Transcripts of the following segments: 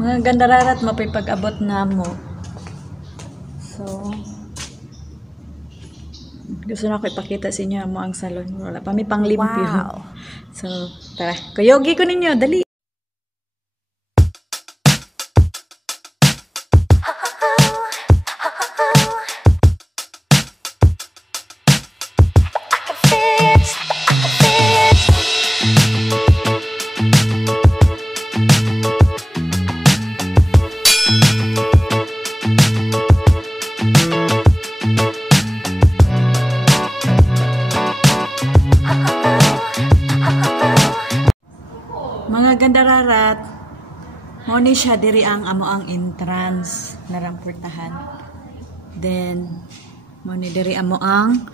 Mga gandararat mapipag-abot na mo. So, gusto na ako ipakita sa inyo mo ang salon. Wala pa may panglimpyo. Wow. So, tara. Kuyogi ko ninyo. Dali. Mga gandararat, mo ni siya diri ang amo ang entrance naramportahan. Then mo ni diri amo ang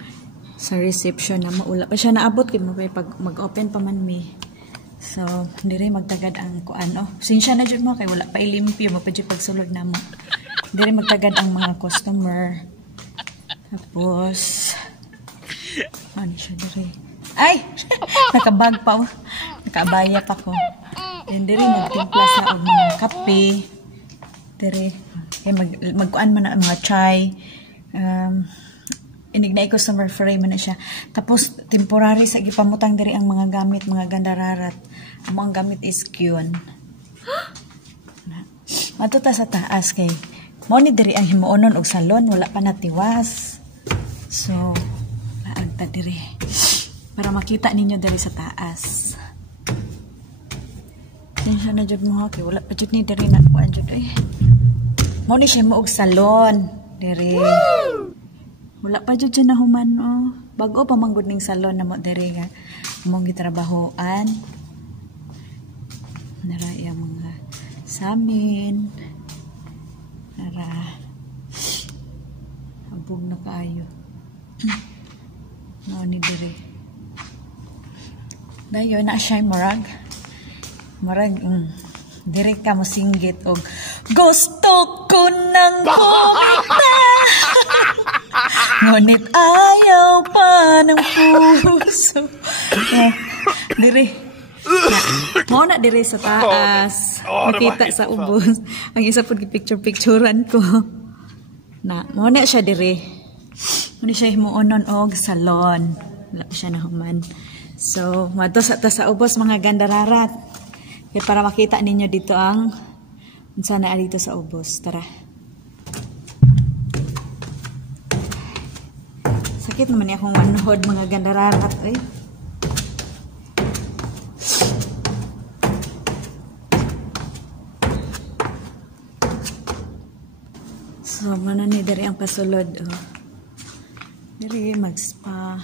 sa reception na maula pa siya naabot kay mo pag mag-open pa man mi. So diri magtagad ang kuan sinsya na jud mo kay wala pa ilimpyo mo pa jud pagsulod namo. Diri magtagad ang mga customer. Tapos ano siya diri? Ay! Nakabag pa nakabaya pa ko. And diri magtimpla sa og mga kape. Diri magkuan man na mga chai. Inignay ko customer frame man na siya. Tapos temporary sa gipamutang diri ang mga gamit, mga gandararat. Amo ang gamit is Kyun. Matuta sa taas kay mo ni diri ang himuonon og salon, wala pa natiwas. So laag ta diri para makita ninyo diri sa taas. Siya na jud mo kay wala pa jud ni diri na kuan jud mo ni siya mo og salon diri. Wala pa jud siya nahuman bago pa manggod ning salon na mo diri nga mong gitrabahoan. Nara yang mga samin. Nara abog na kaayo. No ni diri. Dayon na siya marag dire ka mo singgit og gusto ko nang bumita ngunit ayaw pa ng puso. Dire mo na dire sa taas makita sa ubos ang isa pud picture-picturean ko na mo na siya dire mo siya himuonon og salon wala pa siya nahuman. So, mato sa ubos mga gandararat. Kaya para makita ninyo dito ang unsa na dito sa ubos. Tara. Sakit naman akong manuhod mga gandararat. So, mana ni dari ang pasulod. Dari mag-spa.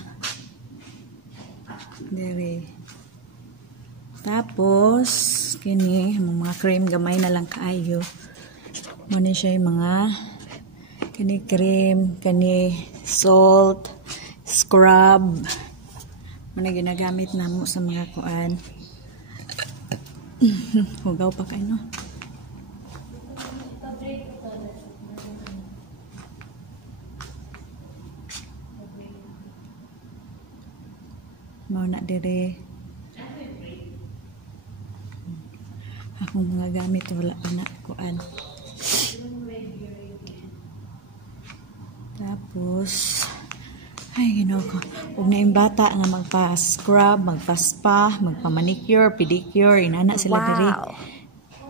Dere. Tapos kini mga cream gamay na lang kaayo. Mo ni siya mga kani cream, kani salt, scrub. Mo na ginagamit namo sa mga kuan. Hugaw pa kay no. Mau nak diri akong mga gamit wala pa na kuan. Tapos ay ginoo ko ug na yung bata nga magpa-scrub, magpa-spa, magpa-manicure, pedicure, inana sila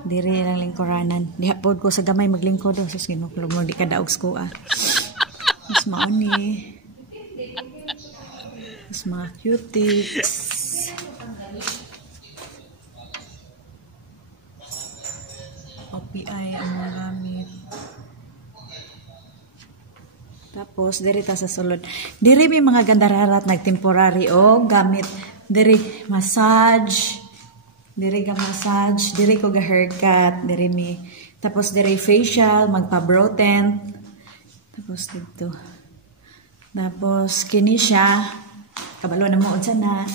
diri lang lingkuranan. Diha pod ko sa gamay maglingkod sus ginoo ko mo di ka daog skoa. Mas mao ni mga cutics. OPI ang mga gamit. Tapos, diri ta sa sulod. Diri may mga gandararat nagtemporary gamit. Diri massage. Diri ga massage. Diri ko ga haircut. Diri mi. Tapos, diri facial. Magpa-brow tint. Tapos, dito. Tapos, kini siya. Kabalo na mo unsa na.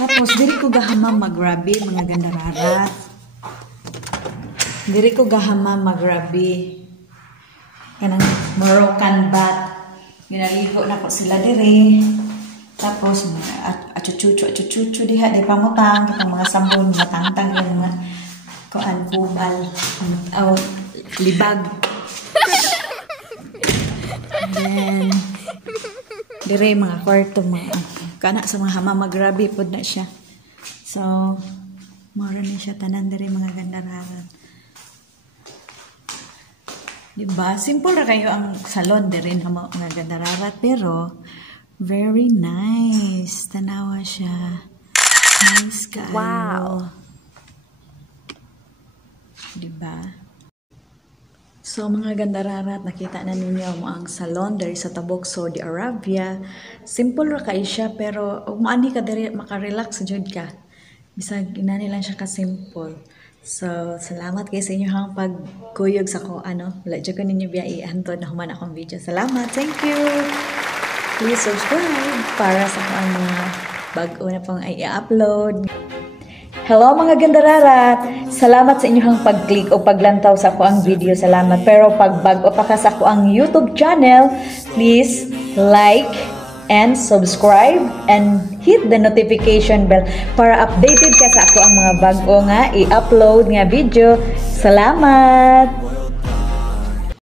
Tapos diri ko gahamam magrabi mga gandararat. Diri ko gahamam magrabi. Kanang Moroccan bath. Ginaligo na ko sila diri. Tapos achuchuchu diha di pamutang kitang mga sampol matangtang yung mga kuan kubal oh libag. Then dire mga kwarto mga kana sa mga hamama grabe pod na siya. So mura na siya tanan dire mga gandararan. Diba? Simple ra kayo ang salon dire mga gandararat pero very nice. Tanawa siya. Nice ka. Wow. Diba? So mga gandararat, nakita na ninyo mo ang salon dari sa Tabok, Saudi Arabia. Simple ra kayo siya pero umaani ka dire makarelax jud ka. Bisag inani lang siya ka simple. So, salamat kayo sa inyong pagkuyog sa ko, wala dyan ko ninyo biya i-antod na human akong video. Salamat, thank you! Please subscribe para sa ang mga bago na pang i-upload. Hello mga gandararat! Salamat sa inyong pag-click o paglantaw sa ko ang video. Salamat. Pero pag bago pa ka sa ko ang YouTube channel, please like and subscribe and hit the notification bell para updated ka sa ako ang mga bago nga i-upload nga video. Salamat!